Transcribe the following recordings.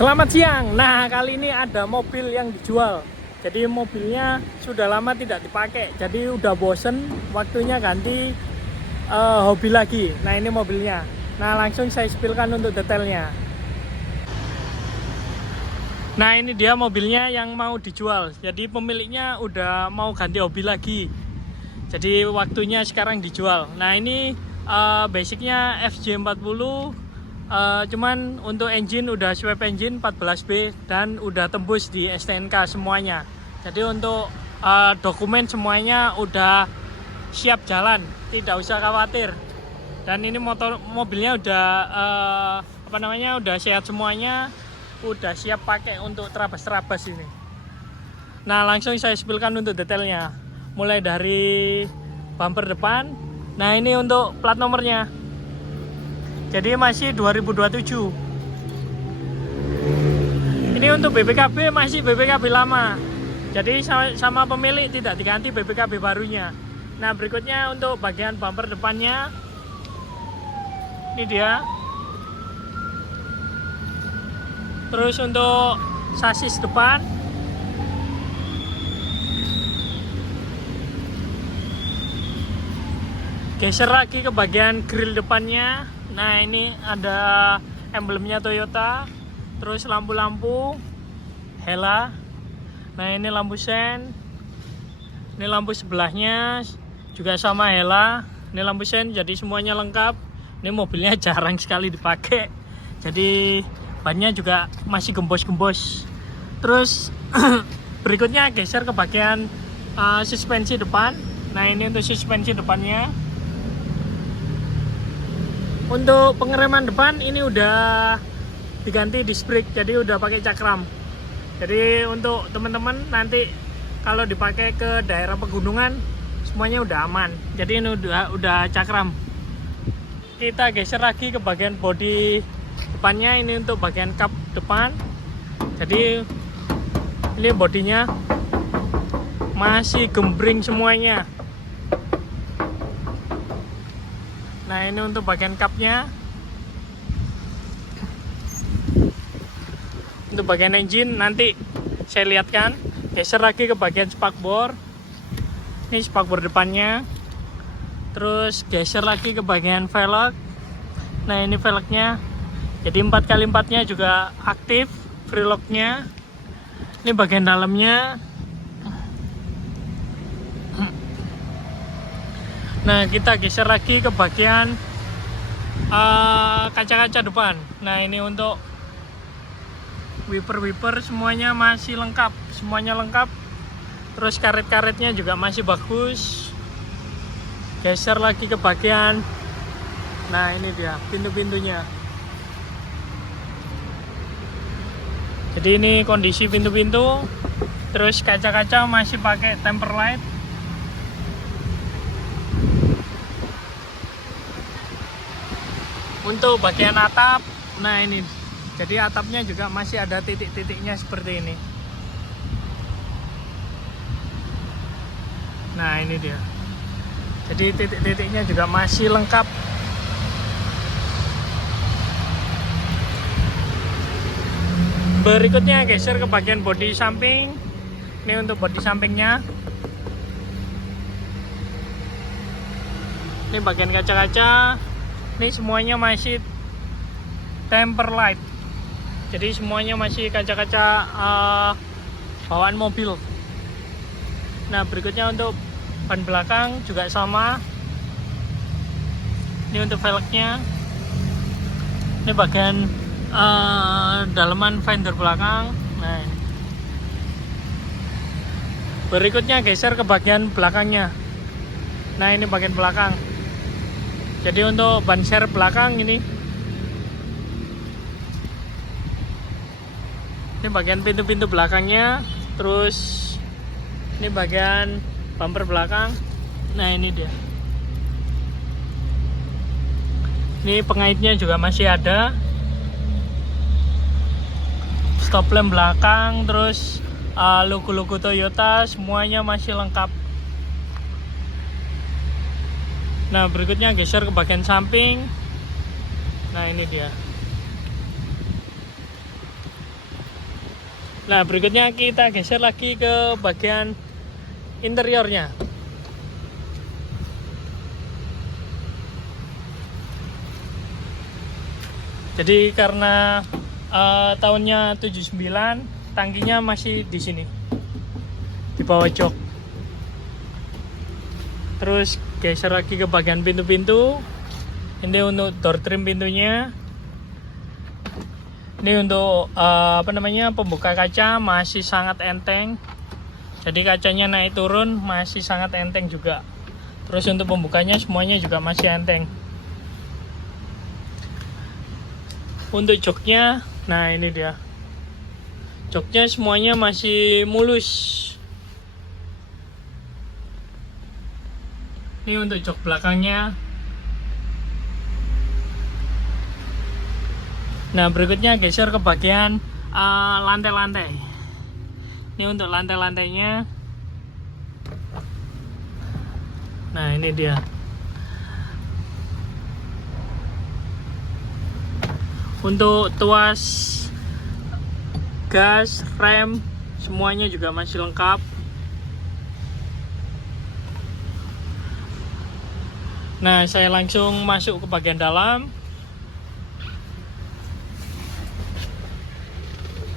Selamat siang. Nah, kali ini ada mobil yang dijual. Jadi mobilnya sudah lama tidak dipakai. Jadi udah bosen, waktunya ganti hobi lagi. Nah, ini mobilnya. Nah, langsung saya spillkan untuk detailnya. Nah, ini dia mobilnya yang mau dijual. Jadi pemiliknya udah mau ganti hobi lagi. Jadi waktunya sekarang dijual. Nah, ini basicnya FJ40. Cuman untuk engine udah swap engine 14B dan udah tembus di STNK semuanya. Jadi untuk dokumen semuanya udah siap jalan, tidak usah khawatir. Dan ini mobilnya udah udah sehat semuanya, udah siap pakai untuk terabas-terabas ini. Nah, langsung saya spillkan untuk detailnya. Mulai dari bumper depan. Nah, ini untuk plat nomornya. Jadi masih 2027. Ini untuk BPKB masih BPKB lama. Jadi sama pemilik tidak diganti BPKB barunya. Nah, berikutnya untuk bagian bumper depannya. Ini dia. Terus untuk sasis depan. Geser lagi ke bagian grill depannya. Nah, ini ada emblemnya Toyota. Terus lampu-lampu Hella. Nah, ini lampu sen. Ini lampu sebelahnya juga sama Hella. Ini lampu sen, jadi semuanya lengkap. Ini mobilnya jarang sekali dipakai. Jadi bannya juga masih gembos-gembos. Terus berikutnya geser ke bagian suspensi depan. Nah, ini untuk suspensi depannya. Untuk pengereman depan ini udah diganti disc brake, jadi udah pakai cakram. Jadi untuk teman-teman nanti kalau dipakai ke daerah pegunungan semuanya udah aman. Jadi ini udah cakram. Kita geser lagi ke bagian bodi depannya, ini untuk bagian kap depan. Jadi ini bodinya masih gembring semuanya. Nah, ini untuk bagian kapnya. Untuk bagian engine nanti saya lihatkan. Geser lagi ke bagian spakbor. Ini spakbor depannya. Terus geser lagi ke bagian velg. Nah, ini velgnya. Jadi 4x4-nya juga aktif, free lock-nya. Ini bagian dalamnya. Nah, kita geser lagi ke bagian kaca-kaca depan. Nah, ini untuk wiper semuanya masih lengkap, semuanya lengkap. Terus karet-karetnya juga masih bagus. Geser lagi ke bagian, nah ini dia pintu-pintunya. Jadi ini kondisi pintu-pintu. Terus kaca-kaca masih pakai temper light. Untuk bagian atap, nah ini, jadi atapnya juga masih ada titik-titiknya seperti ini. Nah, ini dia. Jadi titik-titiknya juga masih lengkap. Berikutnya geser ke bagian bodi samping. Ini untuk bodi sampingnya. Ini bagian kaca-kaca. Ini semuanya masih temper light. Jadi semuanya masih kaca-kaca bawaan mobil. Nah, berikutnya untuk ban belakang juga sama. Ini untuk velgnya. Ini bagian dalaman fender belakang. Nah, ini. Berikutnya geser ke bagian belakangnya. Nah, ini bagian belakang. Jadi untuk ban serep belakang ini bagian pintu-pintu belakangnya. Terus ini bagian bumper belakang. Nah, ini dia. Ini pengaitnya juga masih ada. Stop lamp belakang, terus logo-logo Toyota semuanya masih lengkap. Nah, berikutnya geser ke bagian samping. Nah, ini dia. Nah, berikutnya kita geser lagi ke bagian interiornya. Jadi karena tahunnya 79, tangkinya masih di sini, di bawah jok. Terus geser lagi ke bagian pintu-pintu. Ini untuk door trim pintunya. Ini untuk pembuka kaca masih sangat enteng. Jadi kacanya naik turun masih sangat enteng juga. Terus untuk pembukanya semuanya juga masih enteng. Untuk joknya, nah ini dia. Joknya semuanya masih mulus. Ini untuk jok belakangnya. Nah, berikutnya geser ke bagian lantai-lantai. Ini untuk lantai-lantainya. Nah, ini dia. Untuk tuas, gas, rem, semuanya juga masih lengkap. Nah, saya langsung masuk ke bagian dalam.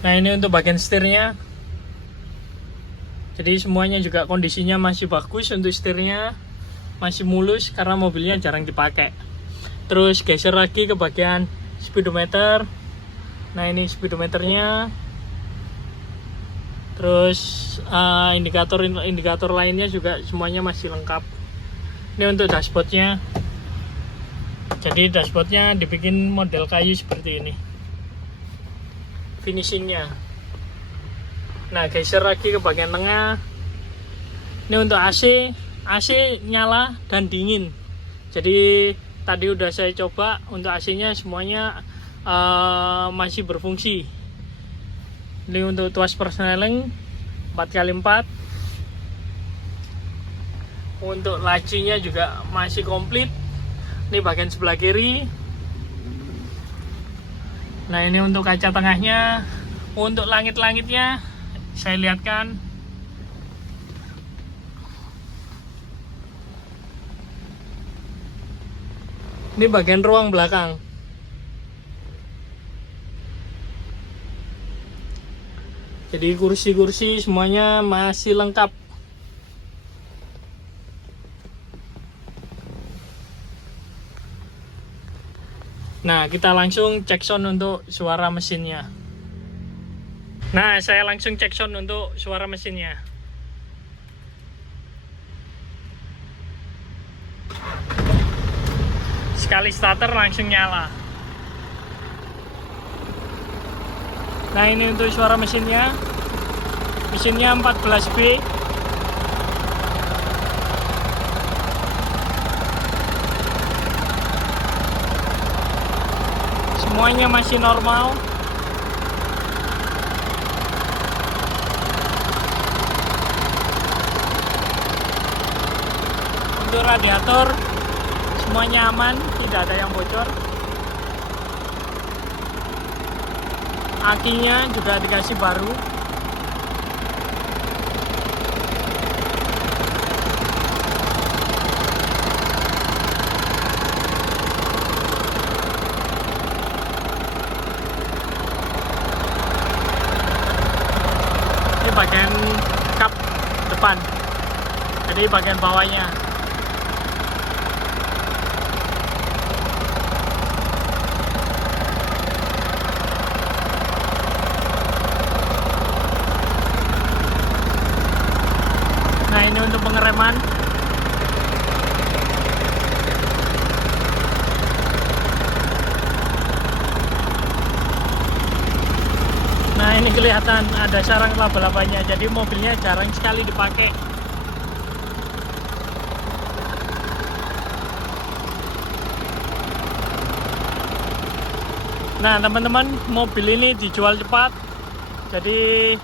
Nah, ini untuk bagian setirnya. Jadi semuanya juga kondisinya masih bagus. Untuk setirnya masih mulus karena mobilnya jarang dipakai. Terus geser lagi ke bagian speedometer. Nah, ini speedometernya. Terus indikator lainnya juga semuanya masih lengkap. Ini untuk dashboardnya. Jadi dashboardnya dibikin model kayu seperti ini finishingnya. Nah, geser lagi ke bagian tengah. Ini untuk AC nyala dan dingin. Jadi tadi udah saya coba, untuk AC-nya semuanya masih berfungsi. Ini untuk tuas persneling 4x4. Untuk lacinya juga masih komplit. Ini bagian sebelah kiri. Nah, ini untuk kaca tengahnya. Untuk langit-langitnya saya lihatkan. Ini bagian ruang belakang. Jadi kursi-kursi semuanya masih lengkap. Nah, kita langsung cek sound untuk suara mesinnya. Nah, saya langsung cek sound untuk suara mesinnya. Sekali starter langsung nyala. Nah, ini untuk suara mesinnya. Mesinnya 14B. Semuanya masih normal. Untuk radiator semuanya aman, tidak ada yang bocor. Akinya juga dikasih baru. Ini bagian kap depan, jadi bagian bawahnya. Nah, ini untuk pengereman. Nah, ini kelihatan ada sarang laba-labanya, jadi mobilnya jarang sekali dipakai. Nah, teman-teman, mobil ini dijual cepat. Jadi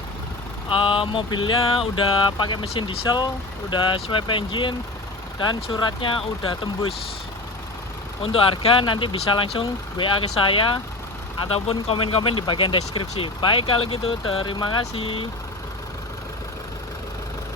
mobilnya udah pakai mesin diesel, udah swap engine, dan suratnya udah tembus. Untuk harga nanti bisa langsung WA ke saya ataupun komen-komen di bagian deskripsi. Baik kalau gitu, terima kasih.